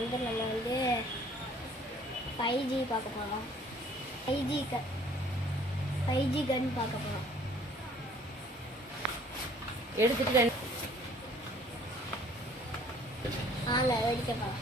வந்து நம்ம வந்து 5G பார்க்க போகிறோம். 5G கன் பார்க்க போகிறோம். எடுத்துட்டு வெடிக்க போகிறோம்.